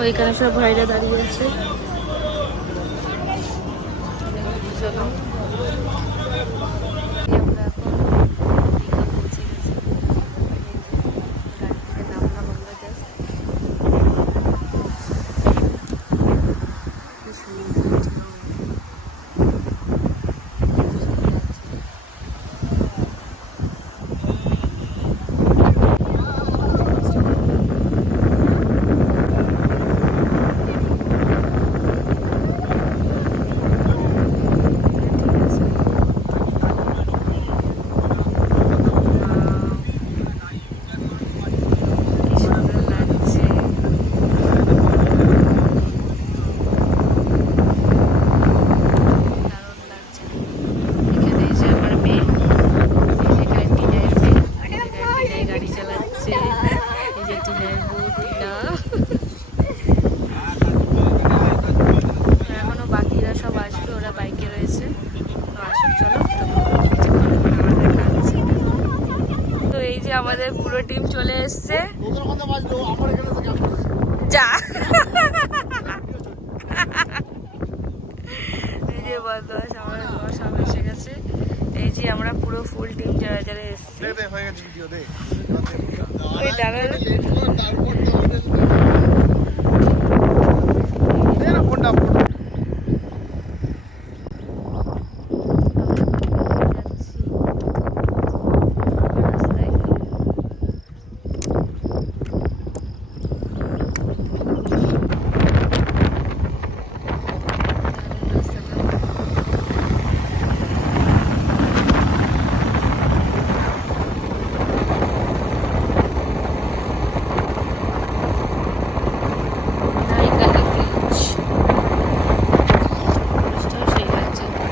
ওইখানে সব ভাইরা দাঁড়িয়ে আছে চলো আমরা এখন দীঘা পৌঁছে গেছি গাড়ি থেকে নামলাম আমরা জাস্ট কি সুন্দর লাগছিল কি সুন্দর লাগছে দারুণ লাগছে এখানে এই যে আমার মেয়ে এখানে টিনায়ের মেয়ে এখানে টিনায় গাড়ি চালাচ্ছে এই যে টিনায়ের বউ টিনা এখনও বাকিরা সব আসবে ওরা বাইকে রয়েছে তো আসুক চলো কিছুক্ষণ পর আবার দেখা হচ্ছে। তো এই যে আমাদের পুরো টিম চলে এসছে তোদের কথা বাজলো আমার এখানে থেকে আমার যা এই যে বন্ধু আছে আমার তোমার সব এসে গেছে এই যে আমরা পুরো যারা এসছি হয়ে ওই দাঁড়ালে তারপর তো আমাদের দে না ফোনটা ফোন সেই লাগছে হ্যাঁ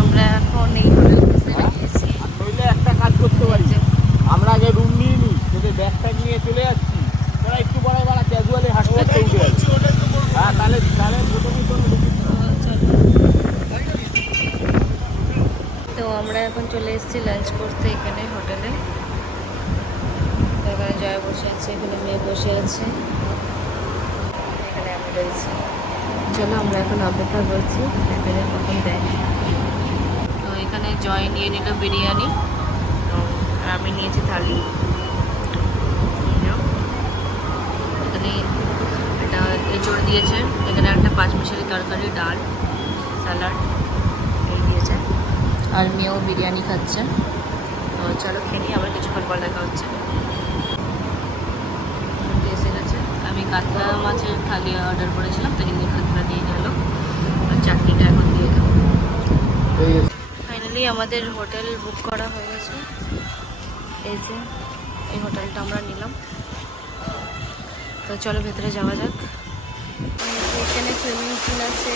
আমরা এখন এই হোটেল খুঁজতে বেরিয়েছি নইলে একটা কাজ করতে পারি আমরা আগে রুম নিয়ে নিই তোদের ব্যাগ ট্যাগ নিয়ে চলে যাচ্ছি তোরা একটু পরে বেলা ক্যাজুয়ালি হাসপাতালে উঠে যাচ্ছি হ্যাঁ তাহলে তাহলে প্রথমেই তোর তো আমরা এখন চলে এসেছি লাঞ্চ করতে এখানে হোটেলে। এখানে জয় বসে আছে, এখানে মেয়ে বসে আছে। এখানে আমি রয়েছি। চলো আমরা এখন অপেক্ষা করছি, এখানে কখন দেয় তো এখানে জয় নিয়ে নিল বিরিয়ানি। তো আর আমি নিয়েছি থালি। এখানে একটা এঁচড় দিয়েছে। এখানে একটা পাঁচ মিশালি তরকারি, ডাল, স্যালাড। আর মেয়েও বিরিয়ানি খাচ্ছে। তো চলো খেয়ে আবার কিছুক্ষণ পর দেখা হচ্ছে। এসে গেছে। আমি কাতলা মাছের থালি অর্ডার করেছিলাম, তো কিন্তু কাতলা দিয়ে গেল। আর চাটনিটা এখন দিয়ে দেবো। ফাইনালি আমাদের হোটেল বুক করা হয়ে গেছে। যে, এই হোটেলটা আমরা নিলাম। তো চলো ভেতরে যাওয়া যাক। এখানে সুইমিং পুল আছে।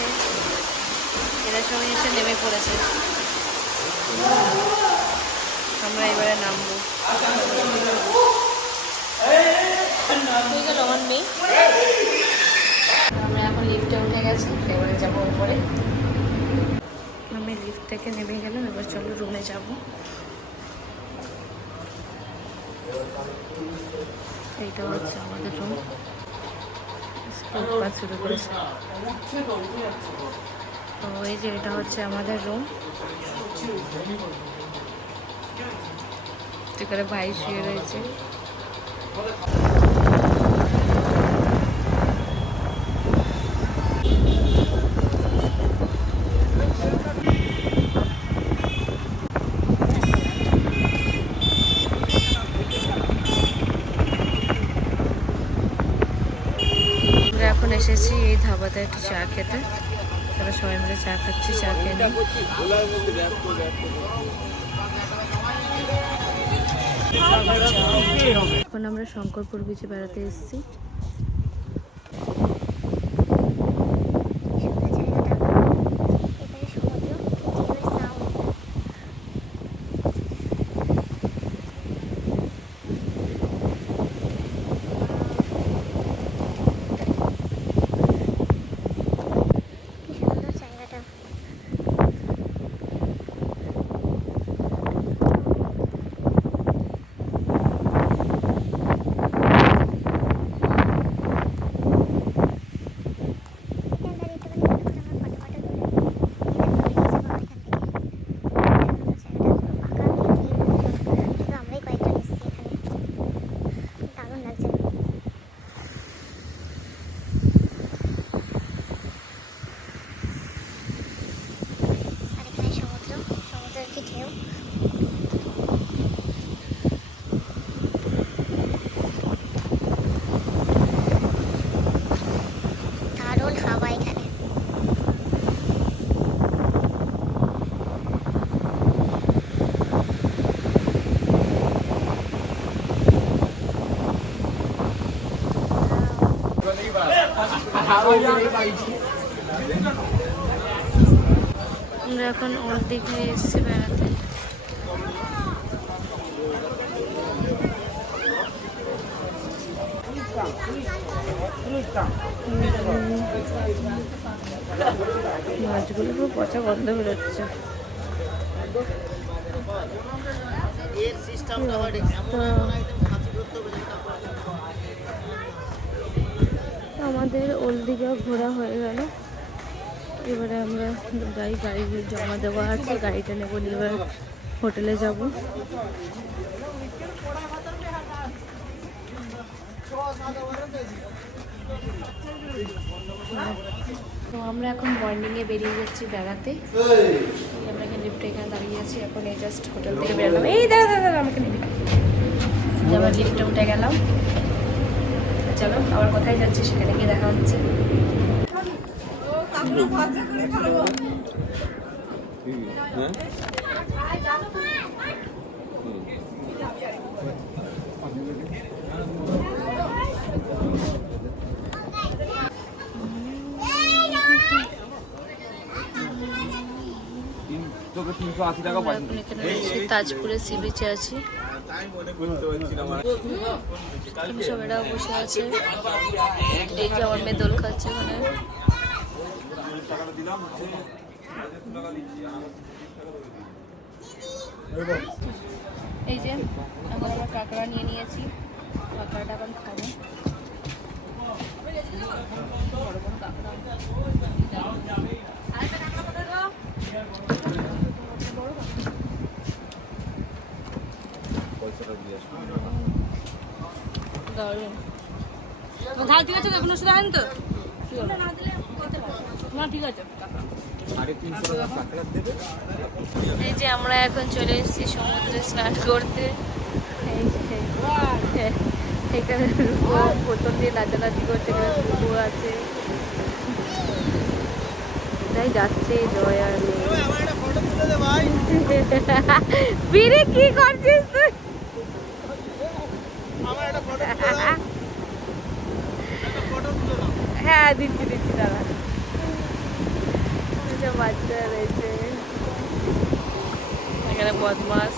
এরা সবাই এসে নেমে পড়েছে। আমরা এবারে নামবো। আমার মেয়ে। আমরা এখন লিফটে উঠে গেছি এবারে যাব উপরে। আমি লিফট থেকে নেমে গেলাম এবার চলো রুমে যাব। এইটা হচ্ছে আমাদের রুম শুরু করেছে। তো এই যে এটা হচ্ছে আমাদের রুম করে ভাই শুয়ে রয়েছে। এখন এসেছি এই ধাবাতে একটু চা খেতে। সবাই মিলে চা খাচ্ছি চা খেয়ে এখন আমরা শঙ্করপুর বিচে বেড়াতে এসেছি এখানে সমুদ্র এখানে সাউন্ড কি সুন্দর জায়গাটা আমরাই কয়েকজন এসেছি এখানে দারুণ লাগছে আর এখানে সমুদ্র সমুদ্রের কি ঢেউ দারুণ হাওয়া এখানে আমরা এখন ওল্ড দীঘায় এসেছি বেড়াতে মাছগুলো পুরো পচা গন্ধ বেরোচ্ছে কি অবস্থা। আমাদের ওল্ড ঘোরা হয়ে গেল। এবারে আমরা গাড়ি গাড়ি জমা দেওয়া আছে, গাড়িটা নেব এবার হোটেলে যাব। তো আমরা এখন মর্নিংয়ে বেরিয়ে যাচ্ছি বেড়াতে। আমরা এখানে লিফটে এখানে দাঁড়িয়ে আছি, এখন এই জাস্ট হোটেল থেকে বেরোলাম। এই দাদা দাদা আমাকে লিফটে উঠে গেলাম। চলো আবার কোথায় যাচ্ছি সেখানে গিয়ে দেখা হচ্ছে। তাজপুরে সি বিচে আছি। এখানে বসে আছে। এই যে আমার মেয়ে দোল খাচ্ছে ওখানে। এই যে, এখন আমরা কাঁকড়া নিয়ে নিয়েছি। কাঁকড়াটা এখন খাব। কাঁকড়া। ঝাল ঠিক আছে? এখন ওষুধ আনেন তো? না ঠিক আছে। সাড়ে তিনশো টাকা কাঁকড়া দেবে এই যে আমরা এখন চলে এসেছি সমুদ্রে স্নান করতে। এখানে বোতল দিয়ে নাচানাচি করছে এখানে রূপো আছে। তাই যাচ্ছে জয় আর কি করছিস তুই? হ্যাঁ দিচ্ছি দিচ্ছি দাদা এই যে বাচ্চা রয়েছে এখানে বদমাস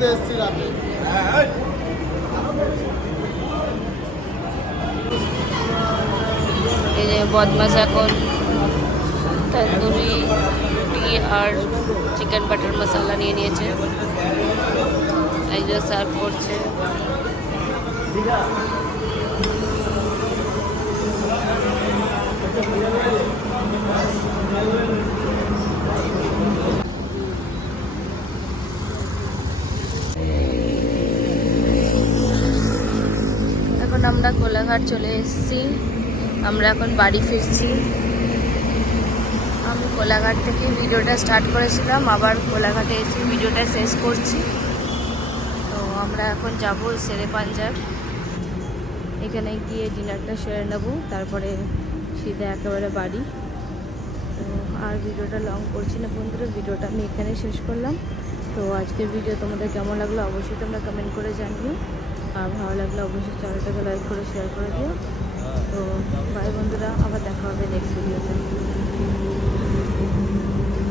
পর্যায়ে খেতে এসেছিলাম এই যে বদমাস এখন, তন্দুরি, রুটি আর চিকেন বাটার মশলা নিয়ে নিয়েছে। একজন সার্ভ করছে। এখন আমরা কোলাঘাট চলে এসেছি। আমরা এখন বাড়ি ফিরছি। আমি কোলাঘাট থেকে ভিডিওটা স্টার্ট করেছিলাম, আবার কোলাঘাটে এসে ভিডিওটা শেষ করছি। তো আমরা এখন যাব সেরে পাঞ্জাব এখানে গিয়ে ডিনারটা সেরে নেব, তারপরে সিধে একেবারে বাড়ি। তো আর ভিডিওটা লং করছি না বন্ধুরা, ভিডিওটা আমি এখানে শেষ করলাম। তো আজকের ভিডিও তোমাদের কেমন লাগল অবশ্যই তোমরা কমেন্ট করে জানিও। আর ভালো লাগলে অবশ্যই চ্যানেলটাকে লাইক করে শেয়ার করে দিও। তো বাই বন্ধুরা, আবার দেখা হবে নেক্সট ভিডিওতে